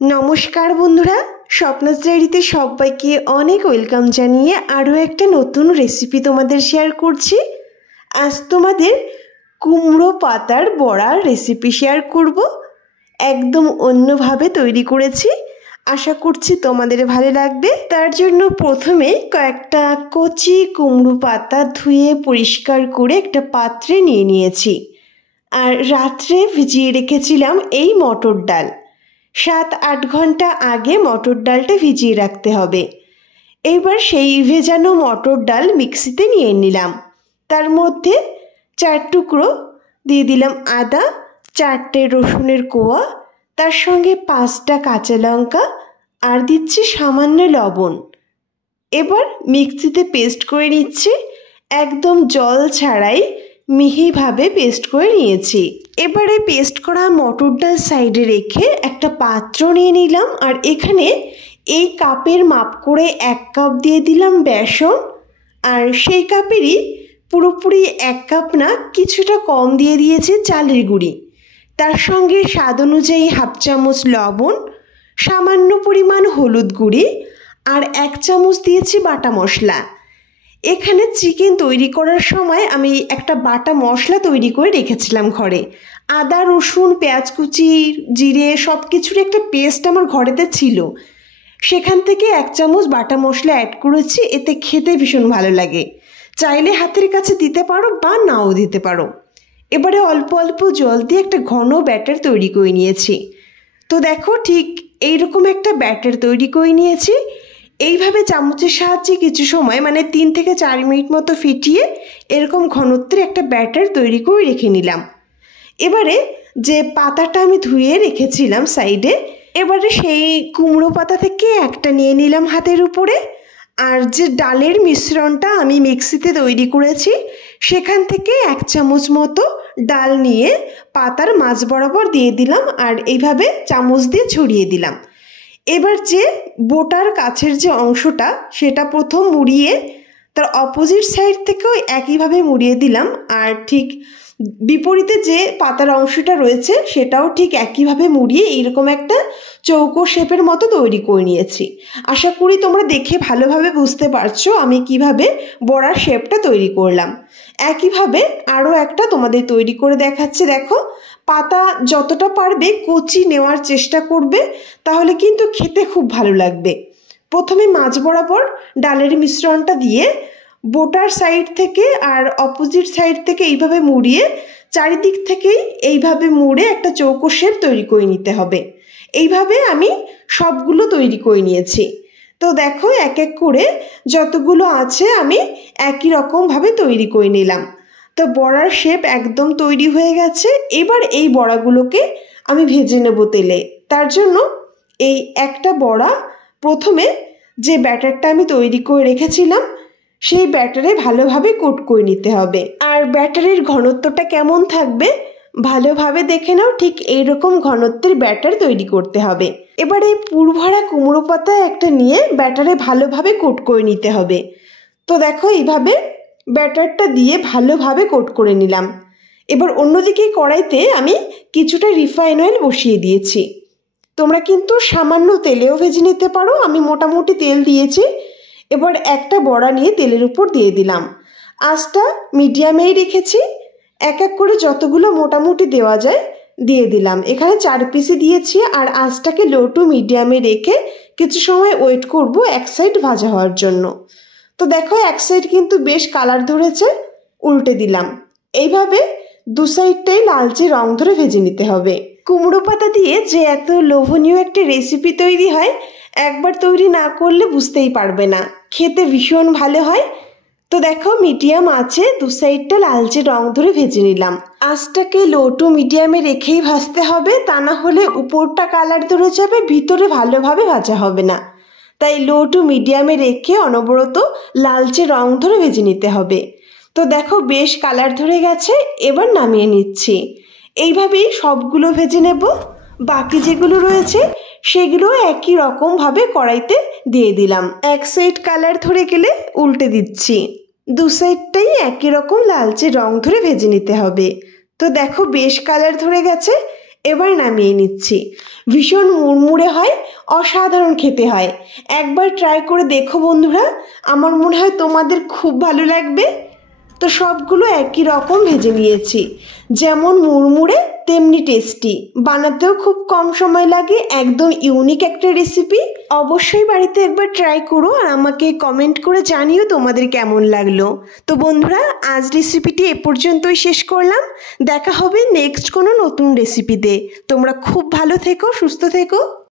नमस्कार बंधुरा स्वप्नास डायरीते सबाइके अनेक वेलकाम जानिए आरो एकटा नतून रेसिपि तोमादेर शेयर करछि। आज तोमादेर कुमड़ो पातार बड़ार रेसिपि शेयर करब। एकदम अन्यभावे तैरी करेछि, आशा करछि तोमादेर भालो लागबे। तार जोन्नो प्रथमे कयेकटा कचि कुमड़ो पाता धुए परिष्कार करे एकटा पात्रे निये नियेछि आर रात्रे भिजिए रेखेछिलाम एई मटर डाल। 7-8 घंटा आगे मटर डालटा भिजिए रखते हबे। एबार सेई भेजानो मटर डाल मिक्सिते निये निलाम। तार मध्य 4 टुकरो दिए दिलाम आदा, 4टे रसुनेर कोया, तार संगे 5टा काँचा लंका आर दिচ্ছি सामान्य लवण। एबार मिक्सिते पेस्ट करे निচ্ছি, एकदम जल छाड़ाई मिहि भावे पेस्ट करे निয়েছি। एबारे पेस्ट करा मटर डाल साइडे रेखे एक पात्र निये निलाम और एखाने এই কাপের মাপ করে 1 কাপ দিয়ে দিলাম বেসন আর সেই কাপেরই পুরোপুরি 1 কাপ না কিছুটা কম দিয়ে দিয়েছি চালের গুঁড়ি। তার সঙ্গে স্বাদ অনুযায়ী হাফ চামচ লবণ, সামান্য পরিমাণ হলুদ গুঁড়ি আর 1 চামচ দিয়েছি বাটা মশলা। এখানে চিকেন তৈরি করার সময় আমি একটা বাটা মশলা তৈরি করে রেখেছিলাম ঘরে। আদা রসুন পেঁয়াজ কুচি জিরে সব কিছুর একটা পেস্ট আমার ঘরেতে ছিল, সেখান থেকে 1 চামচ বাটা মশলা অ্যাড করেছি। এতে খেতে ভীষণ ভালো লাগে, চাইলে হাতের কাছে দিতে পারো বা নাও দিতে পারো। এবারে অল্প অল্প জল দিয়ে একটা ঘন ব্যাটার তৈরি করে নিয়েছি। তো দেখো ঠিক এইরকম একটা ব্যাটার তৈরি করে নিয়েছি। এইভাবে চামচের সাহায্যে কিছু সময় মানে 3 থেকে 4 মিনিট মতো ফেটিয়ে এরকম ঘনত্বের একটা ব্যাটার তৈরি করে রেখে নিলাম। এবারে যে পাতাটা আমি ধুয়ে রেখেছিলাম সাইডে, এবারে সেই কুমড়ো পাতা থেকে একটা নিয়ে নিলাম হাতের উপরে আর যে ডালের মিশ্রণটা আমি মিক্সিতে তৈরি করেছি সেখান থেকে 1 চামচ মতো ডাল নিয়ে পাতার মাঝ বরাবর দিয়ে দিলাম আর এইভাবে চামচ দিয়ে ছড়িয়ে দিলাম। এবার যে বোটার কাছের যে অংশটা সেটা প্রথম মুড়িয়ে তার অপোজিট সাইড থেকেও একইভাবে মুড়িয়ে দিলাম আর ঠিক বিপরীতে যে পাতার অংশটা রয়েছে সেটাও ঠিক একইভাবে মুড়িয়ে এইরকম একটা চৌকো শেপের মতো তৈরি করে নিয়েছি। আশা করি তোমরা দেখে ভালোভাবে বুঝতে পারছো আমি কিভাবে বড়ার শেপটা তৈরি করলাম। একইভাবে আরও একটা তোমাদের তৈরি করে দেখাচ্ছি। দেখো পাতা যতটা পারবে কচি নেওয়ার চেষ্টা করবে, তাহলে কিন্তু খেতে খুব ভালো লাগবে। প্রথমে মাঝ বরাবর ডালের মিশ্রণটা দিয়ে বোটার সাইড থেকে আর অপোজিট সাইড থেকে এইভাবে মুড়িয়ে চারিদিক থেকেই এইভাবে মুড়ে একটা চৌকো শেপ তৈরি করে নিতে হবে। এইভাবে আমি সবগুলো তৈরি করে নিয়েছি। তো দেখো এক এক করে যতগুলো আছে আমি একই রকমভাবে তৈরি করে নিলাম। তো বড়ার শেপ একদম তৈরি হয়ে গেছে। এবার এই বড়াগুলোকে আমি ভেজে নেব তেলে। তার জন্য এই একটা বড়া প্রথমে যে ব্যাটারটা আমি তৈরি করে রেখেছিলাম সেই ব্যাটারে ভালোভাবে কোট করে নিতে হবে। আর ব্যাটারের ঘনত্বটা কেমন থাকবে ভালোভাবে দেখে নাও, ঠিক এইরকম ঘনত্বের ব্যাটার তৈরি করতে হবে। এবারে পুরভরা কুমড়ো পাতা একটা নিয়ে ব্যাটারে ভালোভাবে কোট করে নিতে হবে। তো দেখো এইভাবে ব্যাটারটা দিয়ে ভালোভাবে কোট করে নিলাম। এবার অন্যদিকে কড়াইতে আমি কিছুটা রিফাইন অয়েল বসিয়ে দিয়েছি। তোমরা কিন্তু সামান্য তেলেও ভেজে নিতে পারো, আমি মোটামুটি তেল দিয়েছি। এবার একটা বড়া নিয়ে তেলের উপর দিয়ে দিলাম। আঁচটা মিডিয়ামেই রেখেছি, এক এক করে যতগুলো মোটামুটি দেওয়া যায় দিয়ে দিলাম। এখানে 4 পিসই দিয়েছি আর আঁচটাকে লো টু মিডিয়ামে রেখে কিছু সময় ওয়েট করব এক সাইড ভাজা হওয়ার জন্য। তো দেখো এক সাইড কিন্তু বেশ কালার ধরেছে, উল্টে দিলাম। এইভাবে দু সাইডটাই লালচে রং ধরে ভেজে নিতে হবে। কুমড়ো পাতা দিয়ে যে এত লোভনীয় একটা রেসিপি তৈরি হয়, একবার তৈরি না করলে বুঝতেই পারবে না, খেতে ভীষণ ভালো হয়। তো দেখো মিডিয়াম আছে দু সাইডটা লালচে রং ধরে ভেজে নিলাম। আঁচটাকে লো টু মিডিয়ামে রেখেই ভাজতে হবে, তা না হলে উপরটা কালার ধরে যাবে, ভিতরে ভালোভাবে ভাজা হবে না। তাই লো টু মিডিয়ামে রেখে অনবরত লালচে রং ধরে ভেজে নিতে হবে। তো দেখো বেশ কালার ধরে গেছে, এবার নামিয়ে নিচ্ছি। এইভাবেই সবগুলো ভেজে নেব। বাকি যেগুলো রয়েছে সেগুলো একই রকমভাবে কড়াইতে দিয়ে দিলাম। এক সাইড কালার ধরে গেলে উল্টে দিচ্ছি। দু সাইডটাই একই রকম লালচে রং ধরে ভেজে নিতে হবে। তো দেখো বেশ কালার ধরে গেছে, এবার নামিয়ে নিচ্ছি। ভীষণ মুড়মুড়ে হয়, অসাধারণ খেতে হয়। একবার ট্রাই করে দেখো বন্ধুরা, আমার মনে হয় তোমাদের খুব ভালো লাগবে। তো সবগুলো একই রকম ভেজে নিয়েছি, যেমন মুড়মুড়ে তেমনি টেস্টি, বানাতেও খুব কম সময় লাগে, একদম ইউনিক একটা রেসিপি। অবশ্যই বাড়িতে একবার ট্রাই করো আর আমাকে কমেন্ট করে জানিও তোমাদের কেমন লাগলো। তো বন্ধুরা, আজ রেসিপিটি এ পর্যন্তই শেষ করলাম। দেখা হবে নেক্সট কোনো নতুন রেসিপিতে। তোমরা খুব ভালো থেকো, সুস্থ থেকো।